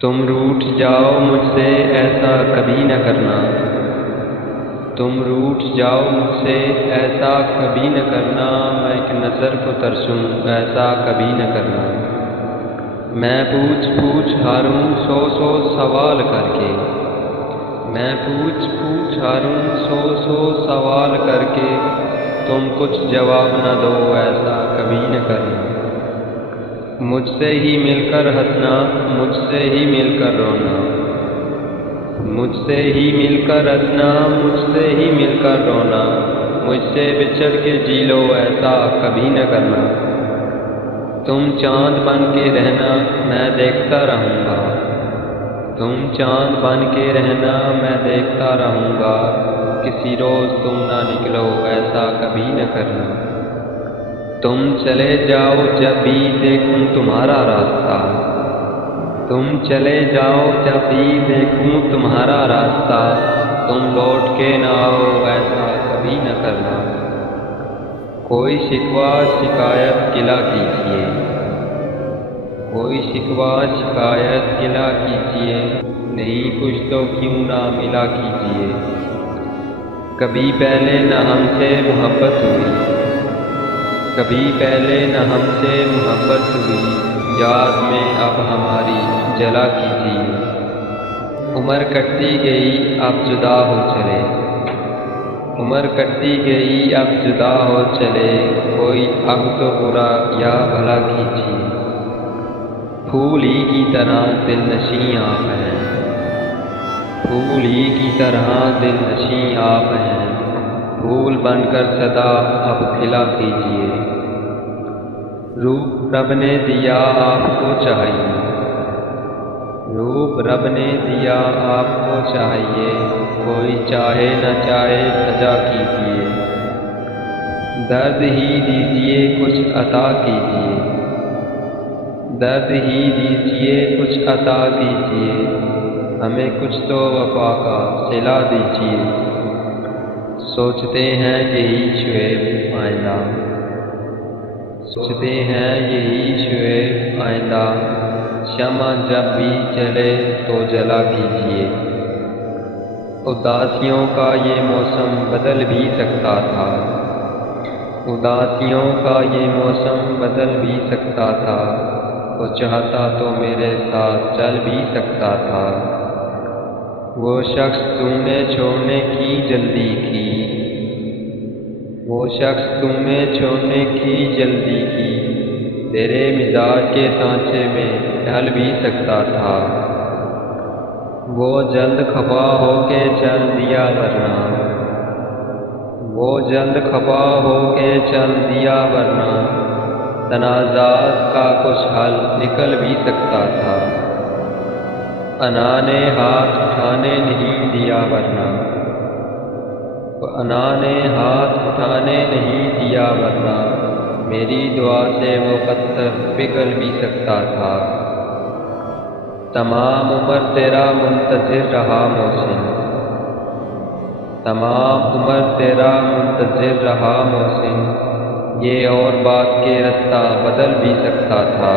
تم روٹھ جاؤ مجھ سے ایسا کبھی نہ کرنا، تم روٹھ جاؤ مجھ سے ایسا کبھی نہ کرنا، میں ایک نظر کو ترسوں ایسا کبھی نہ کرنا۔ میں پوچھ پوچھ ہاروں سو سو سوال کر کے، میں پوچھ پوچھ ہاروں سو سو سوال کر کے، تم کچھ جواب نہ دو ایسا کبھی نہ کرنا۔ مجھ سے ہی مل کر ہنسنا، مجھ سے ہی مل کر رونا، مجھ سے ہی مل کر ہنسنا، مجھ سے ہی مل کر رونا، مجھ سے بچھڑ کے جی لو ایسا کبھی نہ کرنا۔ تم چاند بن کے رہنا میں دیکھتا رہوں گا، تم چاند بن کے رہنا میں دیکھتا رہوں گا، کسی روز تم نہ نکلو ایسا کبھی نہ کرنا۔ تم چلے جاؤ جب بھی دیکھوں تمہارا راستہ، تم چلے جاؤ جب بھی دیکھوں تمہارا راستہ، تم لوٹ کے نہ آؤ ایسا کبھی نہ کرنا۔ کوئی شکوہ شکایت گلہ کیجیے، کوئی شکوہ شکایت گلہ کیجیے، نہیں کچھ تو کیوں نہ ملا کیجیے۔ کبھی پہلے نہ ہم سے محبت ہوئی، کبھی پہلے نہ ہم سے محبت ہوئی، یاد میں اب ہماری جلا کیجیے۔ عمر کٹتی گئی اب جدا ہو چلے، عمر کٹتی گئی اب جدا ہو چلے، کوئی اب تو برا یا بھلا کیجیے۔ پھول ہی کی طرح دل نشیں آپ ہیں، پھول ہی کی طرح دل نشیں آپ ہیں، پھول بن کر سدا اب کھلا کیجیے۔ روپ رب نے دیا آپ کو چاہیے، روپ رب نے دیا آپ کو چاہیے، کوئی چاہے نہ چاہے سجا کیجیے۔ درد ہی دیجیے کچھ عطا کیجیے، درد ہی دیجیے کچھ عطا کیجیے، ہمیں کچھ تو وفا کا صلہ دیجیے۔ سوچتے ہیں یہی شعیب آئندہ، سوچتے ہیں یہی شعیب آئندہ، شمع جب بھی جلے تو جلا کیجیے۔ اداسیوں کا یہ موسم بدل بھی سکتا تھا، اداسیوں کا یہ موسم بدل بھی سکتا تھا، وہ چاہتا تو میرے ساتھ چل بھی سکتا تھا۔ وہ شخص تم نے چھوڑنے کی جلدی کی، وہ شخص تم نے چھوڑنے کی جلدی کی، تیرے مزاج کے سانچے میں ڈھل بھی سکتا تھا۔ وہ جلد خفا ہو کے چل دیا ورنہ، وہ جلد خفا ہو کے چل دیا ورنہ، تنازعات کا کچھ حل نکل بھی سکتا تھا۔ انا نے ہاتھ اٹھانے نہیں دیا ورنہ، انا نے ہاتھ اٹھانے نہیں دیا ورنہ، میری دعا سے وہ پتھر پگھل بھی سکتا تھا۔ تمام عمر تیرا منتظر رہا محسن، تمام عمر تیرا منتظر رہا محسن، یہ اور بات کہ رستہ بدل بھی سکتا تھا۔